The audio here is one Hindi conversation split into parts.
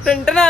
टंटना।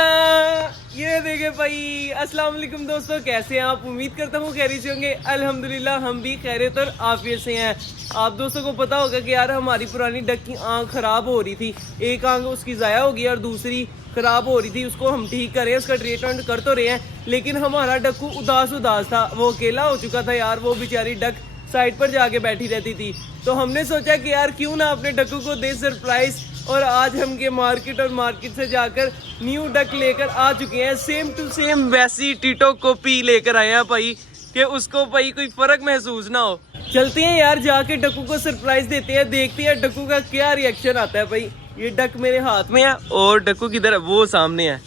ये देखे भाई। अस्सलाम वालेकुम दोस्तों, कैसे हैं आप? उम्मीद करता हूँ खैरियत से होंगे। अल्हम्दुलिल्लाह हम भी खैरियत और आफियत से हैं। आप दोस्तों को पता होगा कि यार हमारी पुरानी डक की आंख खराब हो रही थी। एक आंख उसकी ज़ाया हो गई और दूसरी खराब हो रही थी। उसको हम ठीक कर रहे हैं, उसका ट्रीटमेंट कर तो रहे हैं, लेकिन हमारा डक्कू उदास उदास था। वो अकेला हो चुका था यार। वो बेचारी डक साइड पर जाके बैठी रहती थी। तो हमने सोचा कि यार क्यों ना अपने डक्कू को दे सरप्राइज। और आज हम के मार्केट और मार्केट से जाकर न्यू डक लेकर आ चुके हैं। सेम टू सेम वैसी टीटो कॉपी लेकर आए हैं भाई, कि उसको भाई कोई फर्क महसूस ना हो। चलते हैं यार, जाके डक्कू को सरप्राइज देते हैं, देखते हैं डक्कू का क्या रिएक्शन आता है। भाई ये डक मेरे हाथ में है और डक्कू किधर है? वो सामने है।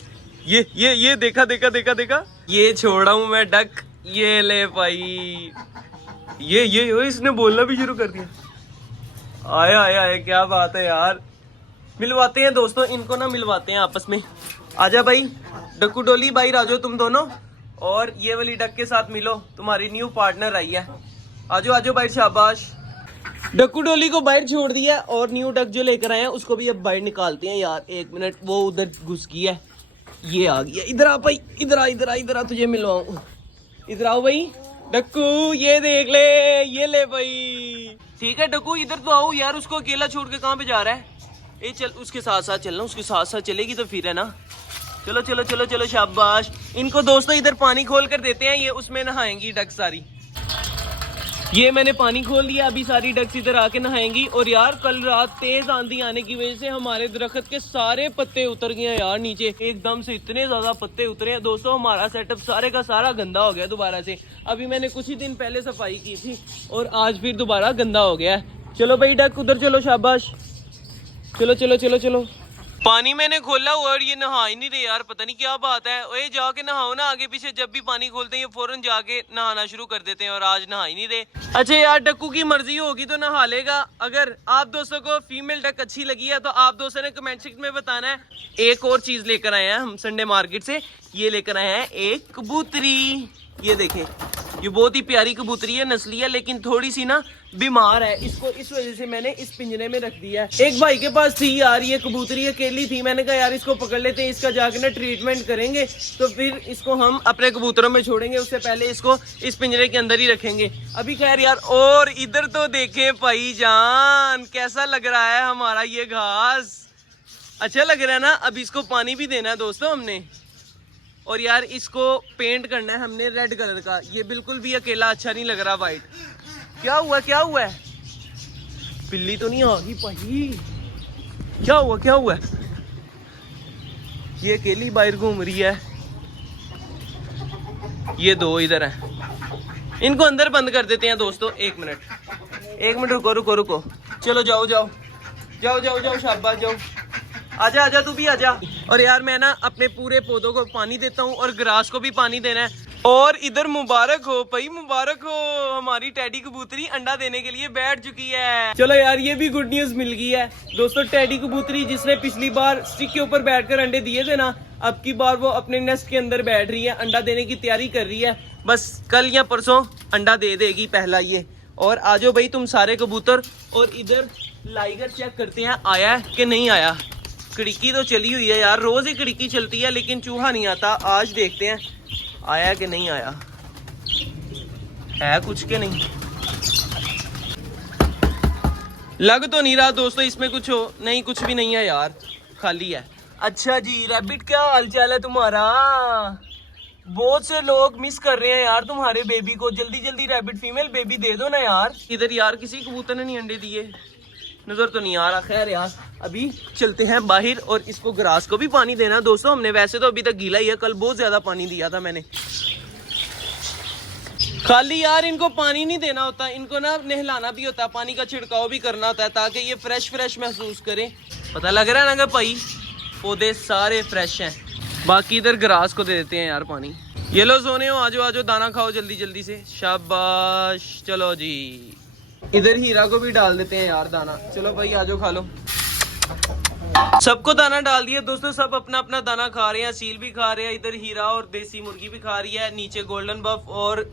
ये देखा देखा देखा देखा। ये छोड़ा हूं मैं डक। ये ले भाई। ये इसने बोलना भी शुरू कर दिया। आया आया आया, क्या बात है यार। मिलवाते हैं दोस्तों, इनको ना मिलवाते हैं आपस में। आजा भाई डक्कू डोली, भाई राजो तुम दोनों, और ये वाली डक के साथ मिलो, तुम्हारी न्यू पार्टनर आई है। आजो आजो भाई, शाबाश। डक्कू डोली को बाहर छोड़ दिया और न्यू डक जो लेकर आए हैं उसको भी अब बाहर निकालते हैं यार। एक मिनट, वो उधर घुस गई है। ये आ गया। इधर आ भाई, इधर आ इधर आ इधर आ, तुझे मिलवाऊं। इधर आओ भाई डक्कू, ये देख ले। ये ले भाई। ठीक है डक्कू, इधर तो आओ यार। उसको अकेला छोड़ के कहाँ पे जा रहा है? ए चल, उसके साथ साथ चलना, उसके साथ साथ चलेगी तो फिर है ना। चलो चलो चलो चलो, शाबाश। इनको दोस्तों इधर पानी खोल कर देते हैं, ये उसमें नहाएंगी डक सारी। ये मैंने पानी खोल दिया, अभी सारी डक्स इधर आके नहाएंगी। और यार कल रात तेज आंधी आने की वजह से हमारे दरख्त के सारे पत्ते उतर गए हैं यार नीचे। एकदम से इतने ज्यादा पत्ते उतरे हैं दोस्तों, हमारा सेटअप सारे का सारा गंदा हो गया दोबारा से। अभी मैंने कुछ ही दिन पहले सफाई की थी और आज फिर दोबारा गंदा हो गया है। चलो भाई डक उधर चलो, शाबाश। चलो चलो चलो चलो। पानी मैंने खोला हुआ और ये नहा ही नहीं रहे यार, पता नहीं क्या बात है। ओए जाके नहाओ ना, आगे पीछे जब भी पानी खोलते हैं ये फौरन जाके नहाना शुरू कर देते हैं और आज नहा ही नहीं रहे। अच्छा यार, डक्कू की मर्जी होगी तो नहा लेगा। अगर आप दोस्तों को फीमेल डक अच्छी लगी है तो आप दोस्तों ने कमेंट सेक्शन में बताना है। एक और चीज लेकर आए हैं हम संडे मार्केट से। ये लेकर आए हैं एक कबूतरी। ये देखें, ये बहुत ही प्यारी कबूतरी है, नस्ली है, लेकिन थोड़ी सी ना बीमार है। इसको इस वजह से मैंने इस पिंजरे में रख दिया है। एक भाई के पास थी यार ये कबूतरी, अकेली थी। मैंने कहा यार इसको पकड़ लेते हैं, इसका जाके ना ट्रीटमेंट करेंगे, तो फिर इसको हम अपने कबूतरों में छोड़ेंगे। उससे पहले इसको इस पिंजरे के अंदर ही रखेंगे अभी। खैर यार, और इधर तो देखें भाई जान, कैसा लग रहा है हमारा ये घास। अच्छा लग रहा है ना। अब इसको पानी भी देना है दोस्तों हमने। और यार इसको पेंट करना है हमने रेड कलर का। ये बिल्कुल भी अकेला अच्छा नहीं लग रहा वाइट। क्या हुआ क्या हुआ है? बिल्ली तो नहीं आ गई भाई? क्या हुआ क्या हुआ? ये अकेली बाहर घूम रही है। ये दो इधर है, इनको अंदर बंद कर देते हैं दोस्तों। एक मिनट रुको रुको रुको। चलो जाओ जाओ जाओ जाओ जाओ, शाबाश जाओ। आजा आजा, तू भी आजा। और यार मैं ना अपने पूरे पौधों को पानी देता हूँ और ग्रास को भी पानी देना है। और इधर मुबारक हो भाई, मुबारक हो, हमारी टेडी कबूतरी अंडा देने के लिए बैठ चुकी है। चलो यार, ये भी गुड न्यूज मिल गई है दोस्तों। टेडी कबूतरी जिसने पिछली बार स्टिक के ऊपर बैठकर अंडे दिए थे ना, अब की बार वो अपने नेस्ट के अंदर बैठ रही है, अंडा देने की तैयारी कर रही है। बस कल या परसों अंडा दे देगी पहला ये। और आजो भाई तुम सारे कबूतर। और इधर लाइगर चेक करते हैं आया है कि नहीं आया। खिड़की तो चली हुई है यार, रोज ही खिड़की चलती है लेकिन चूहा नहीं आता। आज देखते हैं आया कि नहीं आया, है कुछ के नहीं। लग तो नहीं रहा दोस्तों इसमें कुछ हो। नहीं, कुछ भी नहीं है यार, खाली है। अच्छा जी रैबिट, क्या हालचाल है तुम्हारा? बहुत से लोग मिस कर रहे हैं यार तुम्हारे बेबी को। जल्दी जल्दी रैबिट फीमेल बेबी दे दो ना यार। इधर यार किसी कबूतर ने नहीं अंडे दिए, नजर तो नहीं आ रहा। खैर यार, अभी चलते हैं बाहर और इसको ग्रास को भी पानी देना दोस्तों हमने। वैसे तो अभी तक गीला ही है, कल बहुत ज्यादा पानी दिया था मैंने। खाली यार इनको पानी नहीं देना होता, इनको ना नहलाना भी होता है, पानी का छिड़काव भी करना होता है ताकि ये फ्रेश फ्रेश महसूस करें। पता लग रहा है ना कि भाई पौधे सारे फ्रेश हैं। बाकी इधर ग्रास को दे देते हैं यार पानी। ये लो सोने हो, आजो आजो, दाना खाओ जल्दी जल्दी से, शाबाश। चलो जी, इधर हीरा को भी डाल देते हैं यार दाना। चलो भाई आजो खा लो। सबको दाना डाल दिया दोस्तों, सब अपना अपना दाना खा रहे हैं। सील भी खा रहे हैं, इधर हीरा और देसी मुर्गी भी खा रही है, नीचे गोल्डन बफ और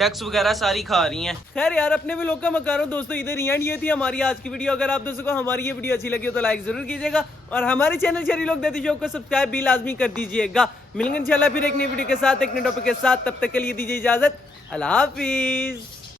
डक्स वगैरह सारी खा रही हैं। खैर यार अपने भी लोग का मकारो दोस्तों इधर ही एंड ये थी हमारी आज की वीडियो। अगर आप दोस्तों को हमारी ये वीडियो अच्छी लगी हो तो लाइक जरूर कीजिएगा और हमारे चैनल शहरी लोग देती शो को सब्सक्राइब भी लाजमी कर दीजिएगा। मिलेंगे इंशाल्लाह फिर एक नई वीडियो के साथ, एक नए टॉपिक के साथ। तब तक के लिए दीजिए इजाजत। अल्लाह हाफिज।